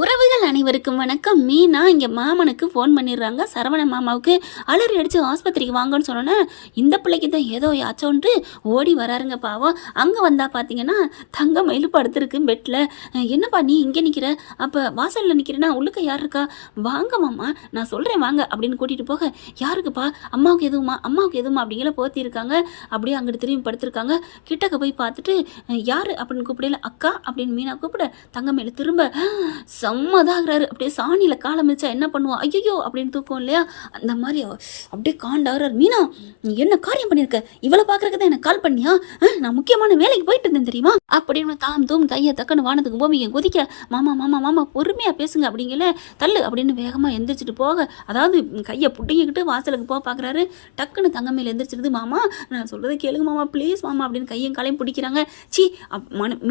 உறவுகள் அனைவருக்கும் வணக்கம். மீனா இங்கே மாமனுக்கு ஃபோன் பண்ணிடுறாங்க. சரவண மாமாவுக்கு அலறி அடித்து ஆஸ்பத்திரிக்கு வாங்கன்னு சொன்னோன்னே இந்த பிள்ளைக்கு தான் ஏதோ யாச்சோன்ட்டு ஓடி வராருங்க. பாவம் அங்கே வந்தால் பார்த்தீங்கன்னா தங்க மயில் படுத்துருக்கு பெட்டில். என்னப்பா நீ இங்கே நிற்கிற, அப்போ வாசலில் நிற்கிறேன்னா உள்ளுக்க யார் இருக்கா, வாங்க மாமா நான் சொல்கிறேன் வாங்க அப்படின்னு கூட்டிகிட்டு போக, யாருக்குப்பா, அம்மாவுக்கு எதுவுமா அப்படிங்கிற போத்தி இருக்காங்க. அப்படியே அங்கிட்டு திரும்பி படுத்துருக்காங்க. கிட்டக்க போய் பார்த்துட்டு யார் அப்படின்னு கூப்பிடல, அக்கா அப்படின்னு மீனா கூப்பிட தங்கமயில் திரும்ப செம்மதாகிறாரு. அப்படியே சாணியில் காலம் வச்சா என்ன பண்ணுவோம், ஐயோ அப்படின்னு தூக்கம் இல்லையா, அந்த மாதிரி அப்படியே காண்டாகிறார். மீனா என்ன காரியம் பண்ணியிருக்க, இவளை பார்க்கறக்கு தான் எனக்கு கால் பண்ணியா, நான் முக்கியமான வேலைக்கு போயிட்டு இருந்தேன் தெரியுமா அப்படின்னு தாம் தூம் தைய தக்கன்னு வானத்துக்கு பூமியை குதிக்க, மாமா மாமா மாமா பொறுமையாக பேசுங்க அப்படிங்கல, தள்ளு அப்படின்னு வேகமாக எந்திரிச்சிட்டு போக, அதாவது கையை புட்டிங்கிக்கிட்டு வாசலுக்கு போக பார்க்குறாரு. டக்குன்னு தங்கமேல எந்திரிச்சிருது. மாமா நான் சொல்கிறத கேளுங்க மாமா ப்ளீஸ் மாமா அப்படின்னு கையும் காலையும் பிடிக்கிறாங்க. சி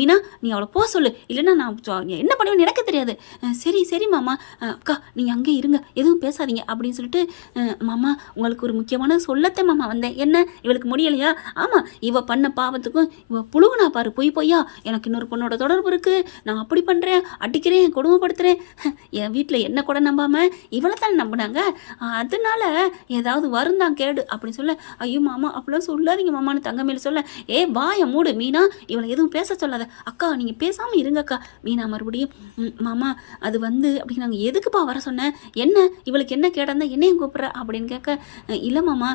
மீனா நீ அவளை போக சொல்லு, இல்லைன்னா நான் என்ன பண்ணுவேன்னு எனக்கு தெரியாது. சரி சரி மாமா, அக்கா நீங்கள் அங்கே இருங்க எதுவும் பேசாதீங்க அப்படின்னு சொல்லிட்டு, மாமா உங்களுக்கு ஒரு முக்கியமான சொல்லத்தை மாமா வந்தேன். என்ன இவளுக்கு முடியலையா, ஆமாம் இவள் பண்ண பாவத்துக்கும் இவள் புழுகுனா பாரு, பொய்யா எனக்கு இன்னொரு பொண்ணோட தொடர்பு இருக்குது, நான் அப்படி பண்ணுறேன், அடிக்கிறேன், கொடுமைப்படுத்துகிறேன், என் வீட்டில் என்ன கூட நம்பாமல் இவளை தானே நம்பினாங்க, அதனால ஏதாவது வருந்தான் கேடு அப்படின்னு சொல்ல, ஐயோ மாமா அப்படிலாம் சொல்லாதீங்க மாமான்னு தங்கமேல சொல்ல, வாய மூடு மீனா, இவளை எதுவும் பேச சொல்லாத, அக்கா நீங்கள் பேசாமல் இருங்கக்கா. மீனா மறுபடியும் மாமா அது அப்படின்னு நாங்கள் எதுக்குப்பா வர சொன்னேன், என்ன இவளுக்கு என்ன கேட்டாந்தா என்னையும் கூப்பிட்ற அப்படின்னு கேட்க, இல்லை மாமா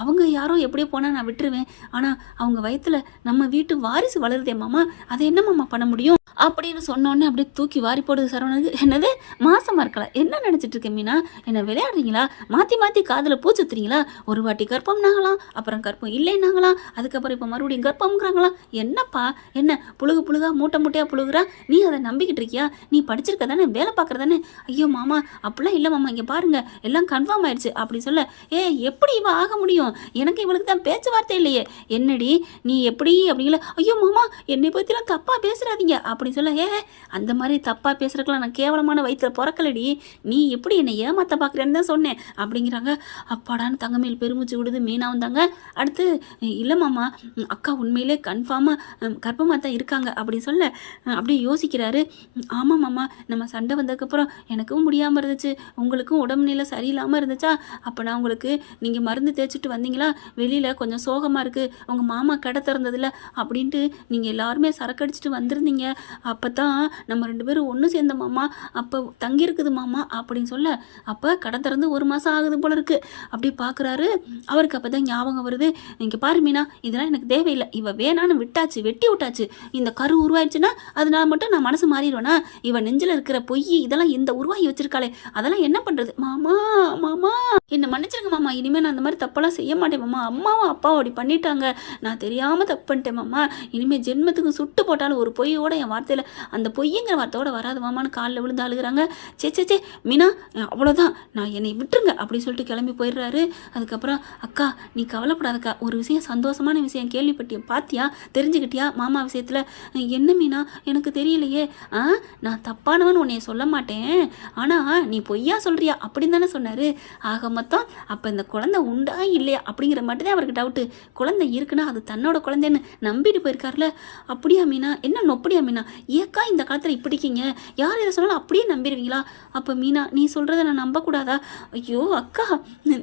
அவங்க யாரோ எப்படியோ போனால் நான் விட்டுருவேன், ஆனால் அவங்க வயிற்றுல நம்ம வீட்டு வாரிசு வளருதே மாமா, அதை என்ன மாமா பண்ண முடியும் அப்படின்னு சொன்னோன்னே அப்படியே தூக்கி வாரி போடுது சரவணனுக்கு. என்னது மாசமாக இருக்கலாம், என்ன நினச்சிட்டு இருக்கேன் மீனா, என்ன விளையாடுறீங்களா, மாற்றி மாற்றி காதில் பூச்சுத்துறீங்களா, ஒரு வாட்டி கர்ப்பம்னாங்களாம், அப்புறம் கர்ப்பம் இல்லைன்னாங்களாம், அதுக்கப்புறம் இப்போ மறுபடியும் கர்ப்பம்ங்கிறாங்களாம், என்னப்பா என்ன புழுகா மூட்டை மூட்டையாக புழுகுறா, நீ அதை நம்பிக்கிட்டு இருக்கியா, நீ படிச்சிருக்க தானே, வேலை பார்க்குற தானே, ஐயோ மாமா அப்படிலாம் இல்லை மாமா, இங்கே பாருங்க எல்லாம் கன்ஃபார்ம் ஆயிடுச்சு அப்படி சொல்ல, எப்படி இவ ஆக முடியும், எனக்கு இவளுக்கு தான் பேச்சுவார்த்தை இல்லையே, என்னடி நீ எப்படி அப்படிங்கள, ஐயோ மாமா என்னை பற்றிலாம் தப்பாக பேசுகிறாதீங்க அப்படி சொல்ல, அந்த மாதிரி தப்பாக பேசுறதுக்கெல்லாம் நான் கேவலமான வயிற்றுல பிறக்கலடி, நீ எப்படி என்னை ஏமாத்த பார்க்குறேன்னு தான் சொன்னேன் அப்படிங்கிறாங்க. அப்பாடான்னு தங்கமேல் பெருமூச்சு விடுது. மீனா வந்தாங்க. அடுத்து இல்லை மாமா அக்கா உண்மையிலே கன்ஃபார்மாக கர்ப்பமாக தான் இருக்காங்க அப்படி சொல்ல, அப்படியே யோசிக்கிறாரு. ஆமாம் மாமா நம்ம சண்டை வந்ததுக்கப்புறம் எனக்கும் முடியாமல் இருந்துச்சு, உங்களுக்கும் உடம்பு நிலை சரியில்லாமல் இருந்துச்சா, அப்போ நான் உங்களுக்கு நீங்கள் மருந்து தேய்ச்சிட்டு வந்தீங்களா, வெளியில் கொஞ்சம் சோகமாக இருக்குது, உங்கள் மாமா கடை திறந்ததில்ல அப்படின்ட்டு நீங்கள் எல்லாருமே சரக்கடிச்சிட்டு வந்திருந்தீங்க, அப்போ தான் நம்ம 2 பேரும் ஒன்று சேர்ந்த மாமா, அப்போ தங்கியிருக்குது மாமா அப்படின்னு சொல்ல, அப்போ கடை திறந்து 1 மாதம் ஆகுது போல இருக்குது. அப்படி பார்க்குறாரு. அவருக்கு அப்போ தான் ஞாபகம் வருது, இங்கே பாரு மீனா இதெல்லாம் எனக்கு தேவையில்லை, இவ வேணான்னு விட்டாச்சு, வெட்டி விட்டாச்சு, இந்த கரு உருவாயிடுச்சுன்னா அதனால மட்டும் நான் மனசு மாறிடுவேனா, இவன் நெஞ்சில் இருக்கிற பொய் இதெல்லாம் இந்த உருவாகி வச்சிருக்காளே அதெல்லாம் என்ன பண்ணுறது, மாமா மாமா என்னை மன்னிச்சிருங்க மாமா, இனிமேல் நான் அந்த மாதிரி தப்பெல்லாம் செய்ய மாட்டேன் மாமா, அம்மாவும் அப்பாவும் அப்படி பண்ணிட்டாங்க, நான் தெரியாமல் தப்பு பண்ணிட்டேன் மாமா, இனிமேல் ஜென்மத்துக்கு சுட்டு போட்டாலும் ஒரு பொய்யோட என் வார்த்தையில் அந்த பொய்யுங்கிற வார்த்தையோட வராது மாமான்னு காலில் விழுந்து அழுகிறாங்க. சே மீனா அவ்வளோதான், நான் என்னை விட்டுருங்க அப்படி சொல்லிட்டு கிளம்பி போயிடுறாரு. அதுக்கப்புறம் அக்கா நீ கவலைப்படாதக்கா, ஒரு விஷயம் சந்தோஷமான விஷயம் கேள்விப்பட்டிய பார்த்தியா, தெரிஞ்சுக்கிட்டியா மாமா விஷயத்தில், என்ன மீனா எனக்கு தெரியலையே, நான் தப்பானவன் உன்னைய சொல்ல மாட்டேன், ஆனால் நீ பொய்யா சொல்கிறியா அப்படின்னு தானே சொன்னார். ஆக மொத்தம் அப்போ இந்த குழந்தை உண்டா இல்லையா அப்படிங்கிற மட்டும்தான் அவருக்கு டவுட்டு, குழந்தை இருக்குன்னா அது தன்னோட குழந்தைன்னு நம்பிட்டு போயிருக்காருல. அப்படியா மீனா, என்ன நொப்படியா மீனா, ஏக்கா இந்த காலத்தில் இப்படிக்கிங்க, யார் எதை சொன்னாலும் அப்படியே நம்பிடுவீங்களா, அப்போ மீனா நீ சொல்கிறத நான் நம்பக்கூடாதா, ஐயோ அக்கா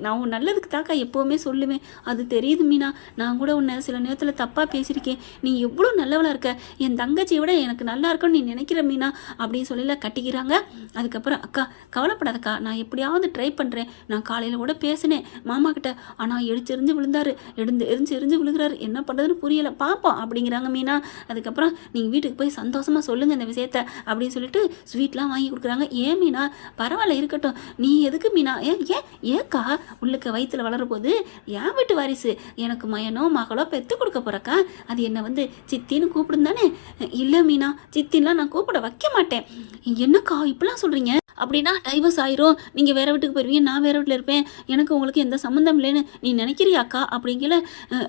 நான் உன் நல்லதுக்கு தாக்கா எப்போவுமே சொல்லுவேன், அது தெரியுது மீனா, நான் கூட உன்னை சில நேரத்தில் தப்பாக பேசியிருக்கேன், நீ எவ்வளோ நல்லவளாக இருக்க, என் தங்கச்சியை விட எனக்கு நல்லா இருக்குன்னு நீ நினைக்கிற மீனா அப்படின்னு சொல்லல கட்டிக்கிறாங்க. அதுக்கப்புறம் அக்கா கவலைப்படாதக்கா, நான் எப்படியாவது ட்ரை பண்ணுறேன், நான் காலையில் கூட பேசினேன் மாமா கிட்ட, ஆனால் எரிஞ்சு விழுந்தாரு, எரிஞ்சு விழுகிறாரு, என்ன பண்ணுறதுன்னு புரியலை, பார்ப்போம் அப்படிங்கிறாங்க மீனா. அதுக்கப்புறம் நீங்கள் வீட்டுக்கு போய் சந்தோஷமாக சொல்லுங்கள் இந்த விஷயத்த அப்படின்னு சொல்லிட்டு ஸ்வீட்லாம் வாங்கி கொடுக்குறாங்க. ஏன் மீனா பரவாயில்ல இருக்கட்டும், நீ எதுக்கு மீனா, ஏக்கா உள்ளுக்க வயிற்றுல வளர போது என் வீட்டு வாரிசு, எனக்கு மயனோ மகளோ பெற்று கொடுக்க போகிறக்கா, அது என்னை சித்தின்னு கூப்பிடும் தானே, இல்லை மீனா சித்தின்லாம் நான் கூப்பிட வைக்க மாட்டேன், என்னக்கா இப்படிலாம் சொல்கிறீங்க, அப்படின்னா டைவர்ஸ் ஆயிரும், நீங்கள் வேற வீட்டுக்கு போயிருவீங்க, நான் வேற வீட்டில் இருப்பேன், எனக்கு உங்களுக்கு எந்த சம்மந்தம் இல்லைன்னு நீ நினைக்கிறியாக்கா அப்படிங்கல.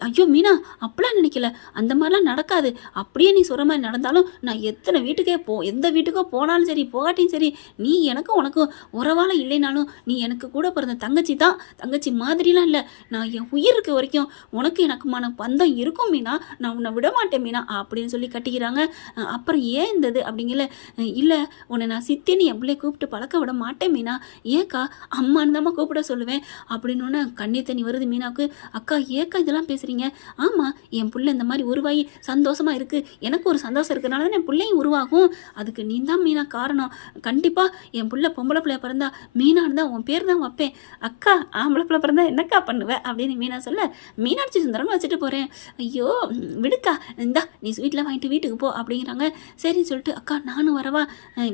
ஐயோ மீனா, அப்படிலாம் நினைக்கல, அந்த மாதிரிலாம் நடக்காது. அப்படியே நீ சொல்கிற மாதிரி நடந்தாலும் நான் எத்தனை வீட்டுக்கே எந்த வீட்டுக்கோ போனாலும் சரி போகாட்டியும் சரி, நீ எனக்கும் உனக்கும் உறவால இல்லைனாலும் நீ எனக்கு கூட பிறந்த தங்கச்சி தான். தங்கச்சி மாதிரிலாம் இல்லை, நான் என் உயிருக்கு வரைக்கும் உனக்கு எனக்குமான பந்தம் இருக்கும் மீனா, நான் உன்னை விட மாட்டேன் மீனா அப்படின்னு சொல்லி கட்டிக்கிறாங்க. அப்புறம் ஏன் இருந்தது அப்படிங்கல. இல்லை, உன்னை நான் சித்தின்னு என் பிள்ளைய கூப்பிட்டு பழக்க விட மாட்டேன் மீனா, ஏக்கா அம்மான்னு தான் கூப்பிட சொல்லுவேன் அப்படின்னு கண்ணீர் தண்ணி வருது மீனாவுக்கு. அக்கா ஏக்கா இதெல்லாம் பேசுறீங்க? ஆமாம், என் பிள்ளை இந்த மாதிரி உருவாகி சந்தோஷமா இருக்கு, எனக்கு ஒரு சந்தோஷம் இருக்கிறனால தான் என் பிள்ளையும் உருவாகும், அதுக்கு நீ தான் மீனா காரணம். கண்டிப்பாக என் பிள்ளை பொம்பளை பிள்ளைய பிறந்தா மீனான்னு தான் உன் பேர் தான் வைப்பேன். அக்கா ஆம்பளை பிள்ளை பிறந்தா என்னக்கா பண்ணுவேன் அப்படின்னு மீனா சொல்ல, மீனாட்சி சுந்தரம் வச்சுட்டு போகிறேன். ஐயோ விடுக்கா, இந்தா நீ ஸ்வீட்டில் வாங்கிட்டு வீட்டுக்கு போ அப்படிங்கிறாங்க. சரின்னு சொல்லிட்டு அக்கா நானும் வரவா?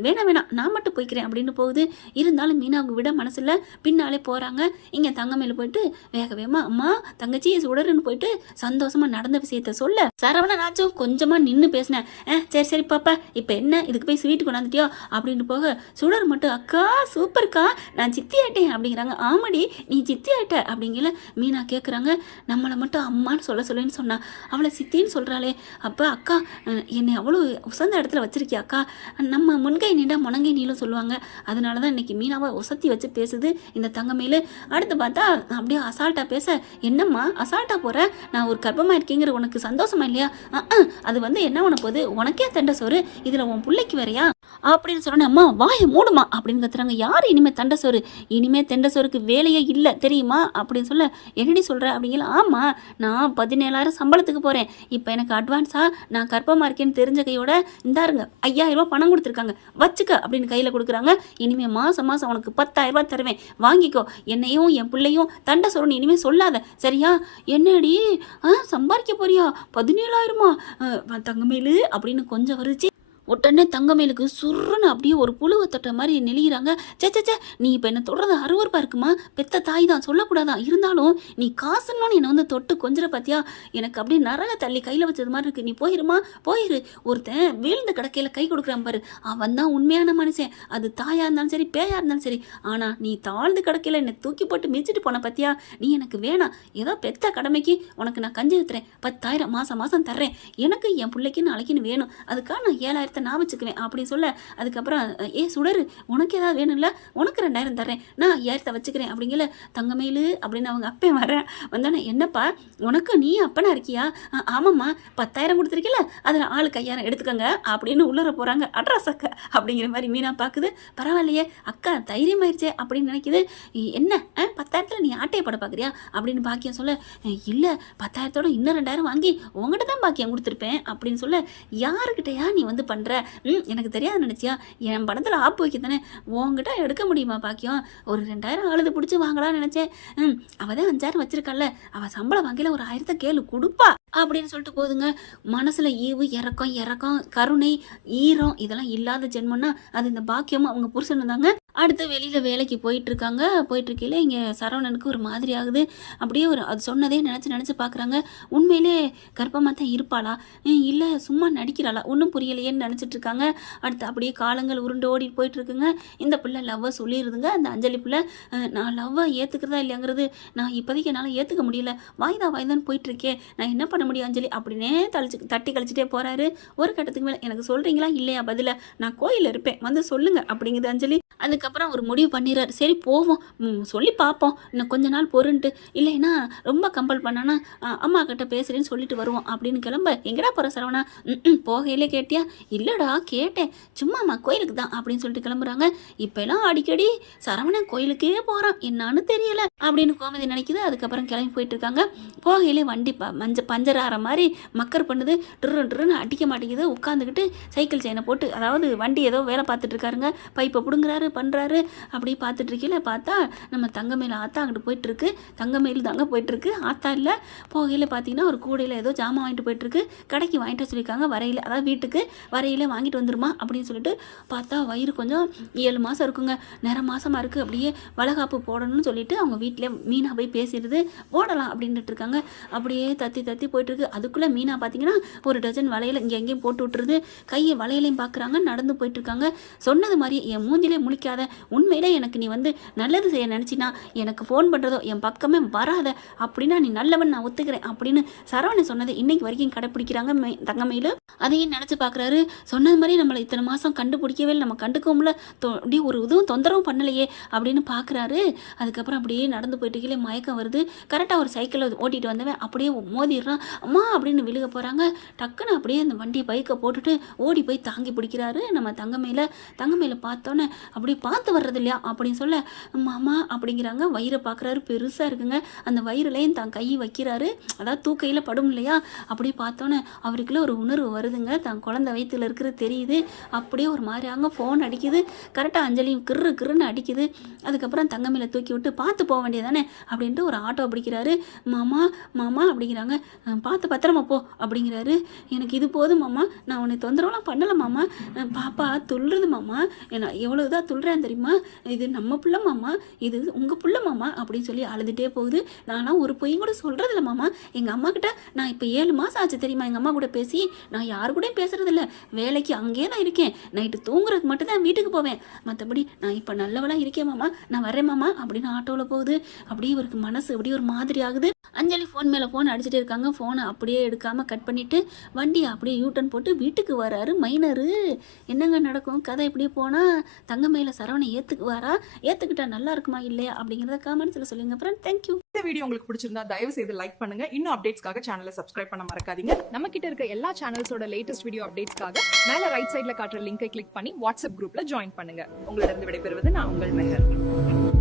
வேணாம் வேணாம், நான் மட்டும் போய்க்கிறேன் அப்படின்னு போகுது. இருந்தாலும் மீனாவுக்கு விட மனசில் பின்னாலே போகிறாங்க. இங்கே தங்கமேல போயிட்டு வேக வேகமாக அம்மா தங்கச்சி சுடருன்னு போயிட்டு சந்தோஷமாக நடந்த விஷயத்த சொல்ல, சரவணனாச்சும் கொஞ்சமாக நின்று பேசினேன். சரி சரி பாப்பா, இப்போ என்ன இதுக்கு போய் ஸ்வீட் கொண்டாந்துட்டியோ அப்படின்னு போக, சுடர் மட்டும் அக்கா சூப்பர்க்கா நான் சித்தி ஆயிட்டேன் அப்படிங்கிறாங்க. ஆமாடி நீ சித்தி ஆயிட்ட அப்படிங்கல. மீனா கேட்குறாங்க, நம்மளை மட்டும் அம்மான்னு சொல்லுன்னு சொன்னா அவளை சித்தின்னு சொல்கிறாளே, அப்போ அக்கா என்னை அவ்வளோ உசந்த இடத்துல வச்சிருக்கியா அக்கா, நம்ம முன்கை நீண்டா முனங்கை நீளும் சொல்லுவாங்க, அதனால தான் இன்னைக்கு மீனாவை உசத்தி வச்சு பேசுது இந்த தங்கமேலு. அடுத்து பார்த்தா அப்படியே அசால்ட்டாக பேச, என்னம்மா அசால்ட்டாக போகிற, நான் ஒரு கர்ப்பமாக இருக்கேங்கிற உனக்கு சந்தோஷமா இல்லையா? அது என்ன உன போகுது, உனக்கே தண்டை சோறு, இதில் உன் பிள்ளைக்கு வேறையா அப்படின்னு சொன்னேன். அம்மா வாயை மூடுமா அப்படின்னு கத்துறாங்க. யார் இனிமேல் தண்டை சோறு, இனிமேல் தண்டை சோறுக்கு வேலையே இல்லை தெரியுமா அப்படின்னு சொல்ல, என்னடி சொல்கிற அப்படிங்கல. ஆமாம், நான் 17,000 சம்பளத்துக்கு போகிறேன், இப்போ எனக்கு அட்வான்ஸாக நான் கர்ப்பமாக இருக்கேன்னு தெரிஞ்ச கையோட இந்தாருங்க 5,000 ரூபா பணம் கொடுத்துருக்காங்க, வச்சுக்க அப்படின்னு கையில் கொடுக்குறாங்க. இனிமேல் மாதம் மாதம் உனக்கு 10,000 ரூபா தருவேன், வாங்கிக்கோ, என்னையும் என் பிள்ளையும் தண்டை சோறுன்னு இனிமேல் சொல்லாத சரியா? என்னடி சம்பாதிக்க போறியா 17,000மா தங்கமேலு அப்படின்னு கொஞ்சம் வருச்சு. உடனே தங்கமேலுக்கு சுருன்னு அப்படியே ஒரு புழுவை தொட்ட மாதிரி நெளிகிறாங்க. சே நீ இப்போ என்ன தொடர்றது அருவருப்பா இருக்குமா, பெத்த தாய் தான் சொல்லக்கூடாதான், இருந்தாலும் நீ காசுன்னு என்னை தொட்டு கொஞ்சிற பார்த்தியா, எனக்கு அப்படியே நரக தள்ளி கையில் வச்சது மாதிரி இருக்குது, நீ போயிருமா போயிரு. ஒருத்தன் வீழ்ந்த கிடக்கையில் கை கொடுக்குறான் பாரு, அவன் தான் உண்மையான மனுஷன், அது தாயாக இருந்தாலும் சரி பேயாக இருந்தாலும் சரி. ஆனால் நீ தாழ்ந்து கிடக்கையில் என்னை தூக்கி போட்டு மிதிச்சிட்டு போன பார்த்தியா, நீ எனக்கு வேணாம், ஏதோ பெத்த கடமைக்கு உனக்கு நான் கஞ்சி ஊற்றுறேன், 10,000 மாதம் தர்றேன், எனக்கு என் பிள்ளைக்கு நாளைக்குன்னு வேணும், அதுக்காக நான் 7,000 நான் வச்சுக்குவேன் அப்படின்னு சொல்ல, அதுக்கப்புறம் சுடரு உனக்கு ஏதாவது வேணும்ல, உனக்கு 2,000 தர்றேன், நான் 5,000 வச்சுக்கிறேன் அப்படிங்கல. தங்கமேலு அப்படின்னு அவங்க அப்பன் வரேன் வந்தானே, என்னப்பா உனக்கு நீ அப்பனா இருக்கியா? ஆமாம்மா 10,000 கொடுத்துருக்கல, அதில் ஆளுக்கு 5,000 எடுத்துக்கோங்க அப்படின்னு உள்ளர போகிறாங்க. அட்ரஸ் அக்கா அப்படிங்கிற மாதிரி மீனா பார்க்குது. பரவாயில்லையே அக்கா தைரியமாயிருச்சே அப்படின்னு நினைக்குது. என்ன 10,000 நீ ஆட்டையை பட பார்க்குறியா அப்படின்னு பாக்கியம் சொல்ல, இல்லை 10,000 இன்னும் 2,000 வாங்கி உங்கள்கிட்ட தான் பாக்கியம் கொடுத்துருப்பேன் அப்படின்னு சொல்ல, யாருக்கிட்டையா நீ பண்ணுற, எனக்கு தெரியாது நினச்சியா, என் படத்தில் ஆப்பு வைக்க தானே, உங்ககிட்ட எடுக்க முடியுமா பாக்கியம், ஒரு 2,000 அழுது பிடிச்சி வாங்கலாம்னு நினச்சேன், அவள் தான் 5,000 வச்சிருக்கால, அவள் சம்பளம் வாங்கல ஒரு 1,000 கேளு கொடுப்பா அப்படின்னு சொல்லிட்டு போதுங்க. மனசில் ஈவு இறக்கம் கருணை ஈரம் இதெல்லாம் இல்லாத ஜென்மம்னா அது இந்த பாக்கியமும் அவங்க புருஷன் தாங்க. அடுத்து வெளியில் வேலைக்கு போயிட்டுருக்காங்க. போயிட்டுருக்கையில் இங்கே சரவணனுக்கு ஒரு மாதிரி ஆகுது. அப்படியே அது சொன்னதே நினச்சி பார்க்குறாங்க. உண்மையிலே கர்ப்பமாக தான் இருப்பாளா, இல்லை சும்மா நடிக்கிறாளா, ஒன்றும் புரியலையேன்னு நினச்சிட்ருக்காங்க. அடுத்து அப்படியே காலங்கள் உருண்டு ஓடி போயிட்டுருக்குங்க. இந்த பிள்ளை லவ்வை சொல்லிடுதுங்க. அந்த அஞ்சலி பிள்ளை, நான் லவ்வை ஏற்றுக்கிறதா இல்லைங்கிறது நான் இப்போதைக்கு என்னால் ஏற்றுக்க முடியல, வாய்தான்னு போயிட்டுருக்கேன், நான் என்ன பண்ண முடியும் அஞ்சலி அப்படின்னே தட்டி கழிச்சிட்டே போகிறாரு. ஒரு கட்டத்துக்கு மேலே எனக்கு சொல்கிறீங்களா இல்லையா பதில, நான் கோயிலில் இருப்பேன் வந்து சொல்லுங்கள் அப்படிங்குது அஞ்சலி. அதுக்கப்புறம் ஒரு முடிவு பண்ணிடுறாரு. சரி போவோம், சொல்லி பார்ப்போம், இன்னும் கொஞ்ச நாள் பொருன்ட்டு, இல்லைன்னா ரொம்ப கம்பல் பண்ணானா அம்மா கிட்ட பேசுகிறேன்னு சொல்லிட்டு வருவோம் அப்படின்னு கிளம்ப. எங்கடா போகிற சரவணா? போகையிலே கேட்டியா? இல்லைடா கேட்டேன், சும்மாம்மா கோயிலுக்கு தான் அப்படின்னு சொல்லிட்டு கிளம்புறாங்க. இப்போலாம் அடிக்கடி சரவணன் கோயிலுக்கே போகிறான், என்னான்னு தெரியல அப்படின்னு கோமதி நினைக்குது. அதுக்கப்புறம் கிளம்பி போயிட்டு இருக்காங்க. போகையிலே வண்டி பஞ்சர் ஆகிற மாதிரி மக்கர் பண்ணுது, ட்ருன்னு அடிக்க மாட்டேங்குது. உட்காந்துக்கிட்டு சைக்கிள் செயினை போட்டு, அதாவது வண்டி ஏதோ வேலை பார்த்துட்டு இருக்காருங்க, பைப்பை பிடுங்குறாரு பண்ணுறாரு. அப்படி பார்த்துட்டு இருக்கீங்கள, பார்த்தா நம்ம தங்கமேல ஆத்தா அங்கிட்டு போயிட்டுருக்கு. தங்கமேல் தாங்க போயிட்டுருக்கு, ஆத்தா இல்லை. போகையில் பார்த்தீங்கன்னா ஒரு கூடையில் ஏதோ ஜாமான் வாங்கிட்டு போயிட்டுருக்கு. கடைக்கு வாங்கிட்டு சொல்லியிருக்காங்க, வரையில் அதாவது வீட்டுக்கு வரையில் வாங்கிட்டு வந்துருமா அப்படின்னு சொல்லிட்டு பார்த்தா வயிறு கொஞ்சம் 7 மாதம் இருக்குங்க, நேரம் மாதமாக இருக்குது. அப்படியே வளகாப்பு போடணும்னு சொல்லிட்டு அவங்க வீட்டில் மீனா போய் பேசிடுது, போடலாம் அப்படின்ட்டு இருக்காங்க. அப்படியே தத்தி போயிட்டுருக்கு. அதுக்குள்ளே மீனா பார்த்தீங்கன்னா ஒரு டஜன் வளையல் இங்கே எங்கேயும் போட்டு விட்டுருது. கையை வளையலையும் பார்க்குறாங்க, நடந்து போயிட்டுருக்காங்க. சொன்னது மாதிரி என் மூஞ்சிலே முழிக்காத, பண்ணாத, உண்மையிலே எனக்கு நீ வந்து நல்லது செய்ய நினச்சினா எனக்கு ஃபோன் பண்ணுறதோ என் பக்கமே வராத, அப்படின்னா நீ நல்லவன் நான் ஒத்துக்கிறேன் அப்படின்னு சரவணன் சொன்னதை இன்னைக்கு வரைக்கும் கடைப்பிடிக்கிறாங்க தங்கமயிலு. அதையும் நினச்சி பார்க்குறாரு, சொன்னது மாதிரி நம்மளை இத்தனை மாதம் கண்டுபிடிக்கவே இல்லை, நம்ம கண்டுக்கவும்ல, அப்படி ஒரு இதுவும் தொந்தரவும் பண்ணலையே அப்படின்னு பார்க்குறாரு. அதுக்கப்புறம் அப்படியே நடந்து போயிட்டு கீழே மயக்கம் வருது. கரெக்டாக ஒரு சைக்கிளை ஓட்டிகிட்டு வந்தவன் அப்படியே மோதிடுறான். அம்மா அப்படின்னு விழுக போகிறாங்க. டக்குன்னு அப்படியே அந்த வண்டியை பைக்கை போட்டுட்டு ஓடி போய் தாங்கி பிடிக்கிறாரு நம்ம தங்கமயில பார்த்தோன்னே அப்படி பார்த்து வர்றது இல்லையா அப்படின்னு சொல்ல மாமா அப்படிங்கிறாங்க. வயிறை பார்க்குறாரு, பெருசாக இருக்குங்க. அந்த வயிறுலையும் தான் கை வைக்கிறாரு, அதாவது தூக்கையில் படும் இல்லையா, அப்படியே பார்த்தோன்னே அவருக்குள்ள ஒரு உணர்வு வருதுங்க. தான் குழந்தை வயிற்றுல இருக்கிறது தெரியுது. அப்படியே ஒரு மாதிரி அங்கே ஃபோன் அடிக்குது. கரெக்டாக அஞ்சலியும் கிருன்னு அடிக்குது. அதுக்கப்புறம் தங்கமயில தூக்கி விட்டு பார்த்து போக வேண்டியதானே அப்படின்ட்டு ஒரு ஆட்டோ பிடிக்கிறாரு. மாமா அப்படிங்கிறாங்க. பார்த்து பத்திரமா போ அப்படிங்கிறாரு. எனக்கு இது போதும் மாமா, நான் உன்னை தொந்தரவுலாம் பண்ணலை மாமா, பாப்பா துள்ளுறது மாமா, நான் எவ்வளோ இதாக துள்ளுறேன் தெரியுமா, இது நம்ம பிள்ளை மாமா, இது உங்கள் பிள்ளை மாமா அப்படின்னு சொல்லி அழுதுகிட்டே போகுது. நான்லாம் ஒரு பொய்யும் கூட சொல்கிறதில்ல மாமா, எங்கள் அம்மா கிட்ட நான் இப்போ 7 மாதம் ஆச்சு தெரியுமா எங்கள் அம்மா கூட பேசி, நான் யாரு கூடயும் பேசுறதில்ல, வேலைக்கு அங்கேயே தான் இருக்கேன், நைட்டு தூங்குறதுக்கு மட்டும் தான் வீட்டுக்கு போவேன், மற்றபடி நான் இப்போ நல்லவளாக இருக்கேன் மாமா, நான் வரேன் மாமா அப்படின்னு ஆட்டோவில் போகுது. அப்படியே இவருக்கு மனசு அப்படியே ஒரு மாதிரி ஆகுது. அஞ்சலி ஃபோன் மேலே ஃபோன் அடிச்சுட்டே இருக்காங்க. ஃபோனை அப்படியே எடுக்காமல் கட் பண்ணிவிட்டு வண்டியை அப்படியே யூட்டன் போட்டு வீட்டுக்கு வராரு மைனரு. என்னங்க நடக்கும் கதை இப்படியே போனால் தங்கமயில சரவணை ஏற்றுக்கிட்டா நல்லா இருக்குமா இல்லையா அப்படிங்கிறத கமெண்ட்ஸில் சொல்லுங்க ஃப்ரெண்ட். தேங்க்யூ. இந்த வீடியோ உங்களுக்கு பிடிச்சிருந்தா தயவு செய்து லைக் பண்ணுங்க. இன்னும் அப்டேட்ஸ்க்காக சேனலை சப்ஸ்கிரைப் பண்ண மறக்காதீங்க. நம்ம கிட்ட இருக்க எல்லா சேனல்ஸோட லேட்டஸ்ட் வீடியோ அப்டேட்ஸ்க்காக மேல ரைட் சைட்ல காட்டுற லிங்கை கிளிக் பண்ணி வாட்ஸ்அப் குரூப்ல ஜாயின் பண்ணுங்க. உங்களிடம் விடைபெறுவது நான் உங்கள் மெஹர்.